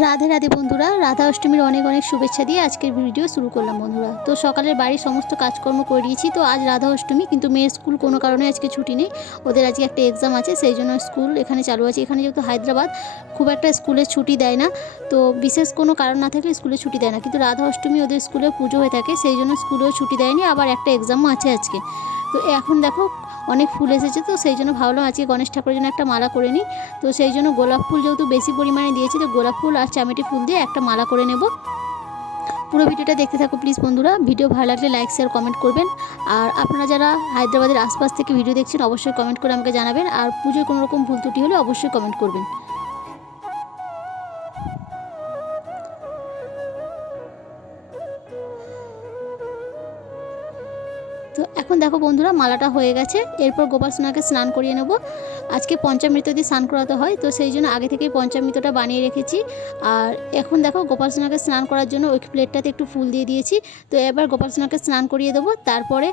রাধে রাধে বন্ধুরা, রাধা অষ্টমীর অনেক অনেক শুভেচ্ছা দিয়ে আজকের ভিডিও শুরু করলাম বন্ধুরা। তো সকালের বাড়ির সমস্ত কাজকর্ম করে দিয়েছি। তো আজ রাধা অষ্টমী, কিন্তু মেয়ের স্কুল কোনো কারণে আজকে ছুটি নেই। ওদের আজকে একটা এক্সাম আছে, সেই জন্য স্কুল এখানে চালু আছে। এখানে যেহেতু হায়দ্রাবাদ, খুব একটা স্কুলে ছুটি দেয় না। তো বিশেষ কোনো কারণ না থাকলে স্কুলে ছুটি দেয় না, কিন্তু রাধা অষ্টমী ওদের স্কুলে পুজো হয়ে থাকে, সেই জন্য স্কুলেও ছুটি দেয়নি। আবার একটা এক্সামও আছে আজকে। তো এখন দেখো অনেক ফুল এসেছে, তো সেই জন্য ভাবলাম আজকে গণেশ ঠাকুরের জন্য একটা মালা করে নিই। তো সেই জন্য গোলাপ ফুল যেহেতু বেশি পরিমাণে দিয়েছি, তো গোলাপ ফুল আর চামেটি ফুল দিয়ে একটা মালা করে নেব। পুরো ভিডিওটা দেখতে থাকো প্লিজ বন্ধুরা। ভিডিও ভালো লাগলে লাইক শেয়ার কমেন্ট করবেন। আর আপনারা যারা হায়দ্রাবাদের আশপাশ থেকে ভিডিও দেখছেন অবশ্যই কমেন্ট করে আমাকে জানাবেন। আর পুজোয় কোনো রকম ভুল ত্রুটি হলে অবশ্যই কমেন্ট করবেন। তো এখন দেখো বন্ধুরা, মালাটা হয়ে গেছে। এরপর গোপাল সোনাকে স্নান করিয়ে নেব। আজকে পঞ্চামৃত দিয়ে স্নান করাতে হয়, তো সেই জন্য আগে থেকেই পঞ্চামৃতটা বানিয়ে রেখেছি। আর এখন দেখো গোপাল সোনাকে স্নান করার জন্য ওই প্লেটটাতে একটু ফুল দিয়ে দিয়েছি। তো এবার গোপাল সোনাকে স্নান করিয়ে দেবো। তারপরে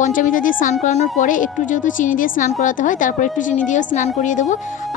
পঞ্চামৃত দিয়ে স্নান করানোর পরে একটু যেহেতু চিনি দিয়ে স্নান করাতে হয়, তারপরে একটু চিনি দিয়েও স্নান করিয়ে দেবো।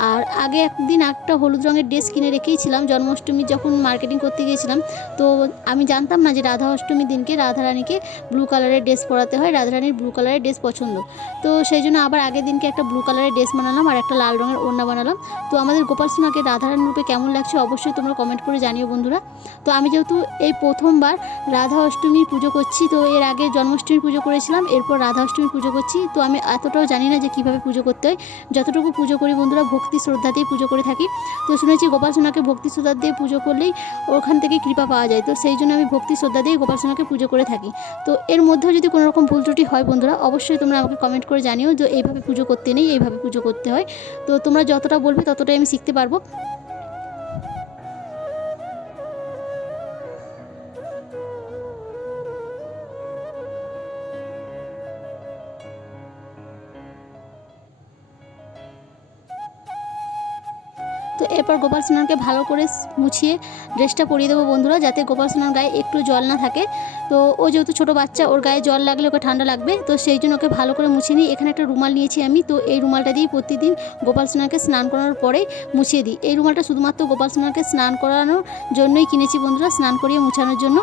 আর আগে একদিন একটা হলুদ রঙের ড্রেস কিনে রেখেছিলাম জন্মাষ্টমী যখন মার্কেটিং করতে গিয়েছিলাম। তো আমি জানতাম না যে রাধা অষ্টমীর দিনকে রাধারানীকে ব্লু কালারের ড্রেস পরাতে হয়। রাধারানীর ব্লু কালারের ড্রেস পছন্দ, তো সেই জন্য আবার আগের দিনকে একটা ব্লু কালারের ড্রেস বানালাম আর একটা লাল রঙের ওড়না বানালাম। তো আমাদের গোপাল সোনাকে রাধারানীর রূপে কেমন লাগছে অবশ্যই তোমরা কমেন্ট করে জানিও বন্ধুরা। তো আমি যেহেতু এই প্রথমবার রাধা অষ্টমীর পুজো করছি, তো এর আগে জন্মাষ্টমীর পুজো করেছিলাম, এরপর রাধা অষ্টমীর পুজো করছি। তো আমি এতটাও জানি না যে কীভাবে পুজো করতে হয়। যতটুকু পুজো করি বন্ধুরা ভক্তি শ্রদ্ধা দিয়ে পুজো করে থাকি। তো শুনেছি গোপাল সোনাকে ভক্তি শ্রদ্ধা দিয়ে পুজো করলেই ওখান থেকে কৃপা পাওয়া যায়। তো সেই জন্য আমি ভক্তি শ্রদ্ধা দিয়ে গোপাল সোনাকে পুজো করে থাকি। তো এর মধ্যেও যদি কোনো রকম ভুল ত্রুটি হয় বন্ধুরা অবশ্যই তোমরা আমাকে কমেন্ট করে জানিও যে এইভাবে পুজো করতে নেই, এইভাবে পুজো করতে হয়। তো তোমরা যতটা বলবে ততটাই আমি শিখতে পারবো। তো এরপর গোপাল সোনাকে ভালো করে মুছিয়ে ড্রেসটা পরিয়ে দেবো বন্ধুরা, যাতে গোপাল সোনার গায়ে একটু জল না থাকে। তো ও যেহেতু ছোটো বাচ্চা, ওর গায়ে জল লাগলে ওকে ঠান্ডা লাগবে, তো সেই জন্য ওকে ভালো করে মুছিয়ে নিই। এখানে একটা রুমাল নিয়েছি আমি, তো এই রুমালটা দিয়ে প্রতিদিন গোপাল সোনাকে স্নান করানোর পরেই মুছিয়ে দিই। এই রুমালটা শুধুমাত্র গোপাল সোনাকে স্নান করানোর জন্যই কিনেছি বন্ধুরা, স্নান করিয়ে মুছানোর জন্য।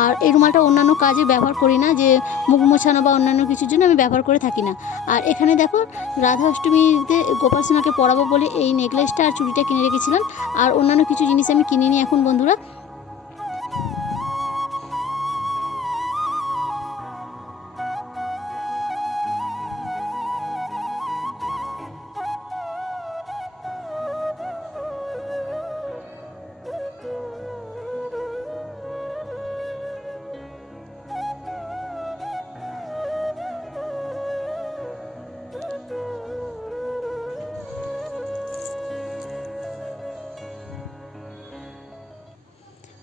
আর এই রুমালটা অন্যান্য কাজে ব্যবহার করি না, যে মুখ মোছানো বা অন্যান্য কিছুর জন্য আমি ব্যবহার করে থাকি না। আর এখানে দেখো রাধা অষ্টমীতে গোপাল সোনাকে পরাবো বলে এই নেকলেসটা আর চুড়িটা কিনে রেখেছিলাম। আর অন্যান্য কিছু জিনিস আমি কিনে নিই এখন বন্ধুরা।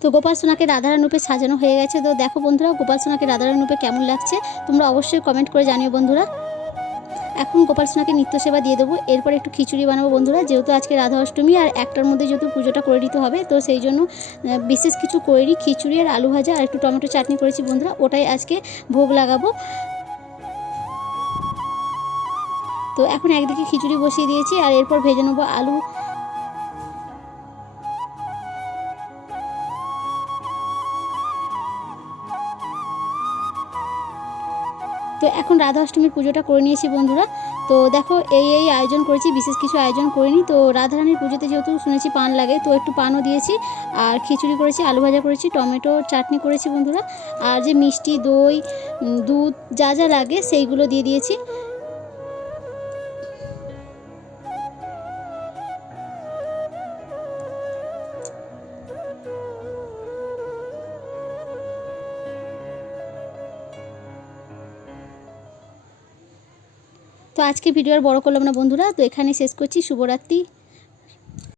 তো গোপাল সোনাকে রাধারানী রূপে সাজানো হয়ে গেছে। তো দেখো বন্ধুরা গোপাল সোনাকে রাধারানী রূপে কেমন লাগছে তোমরা অবশ্যই কমেন্ট করে জানিও বন্ধুরা। এখন গোপাল সোনাকে নিত্য সেবা দিয়ে দেবো। এরপর একটু খিচুড়ি বানাবো বন্ধুরা, যেহেতু আজকে রাধা অষ্টমী আর একটার মধ্যে যেহেতু পুজোটা করে দিতে হবে, তো সেই জন্য বিশেষ কিছু করিনি। খিচুড়ি আর আলু ভাজা আর একটু টমেটো চাটনি করেছি বন্ধুরা, ওটাই আজকে ভোগ লাগাবো। তো এখন একদিকে খিচুড়ি বসিয়ে দিয়েছি আর এরপর ভেজে নেবো আলু। তো এখন রাধা অষ্টমীর পুজোটা করে নিয়েছি বন্ধুরা। তো দেখো এই আয়োজন করেছি, বিশেষ কিছু আয়োজন করিনি। তো রাধারানীর পুজোতে যেহেতু শুনেছি পান লাগে, তো একটু পানও দিয়েছি। আর খিচুড়ি করেছি, আলু ভাজা করেছি, টমেটো চাটনি করেছি বন্ধুরা। আর যে মিষ্টি দই দুধ যা যা লাগে সেইগুলো দিয়ে দিয়েছি। তো আজকে ভিডিও আর বড় করলাম না বন্ধুরা, তো এখানে শেষ করছি। শুভরাত্রি।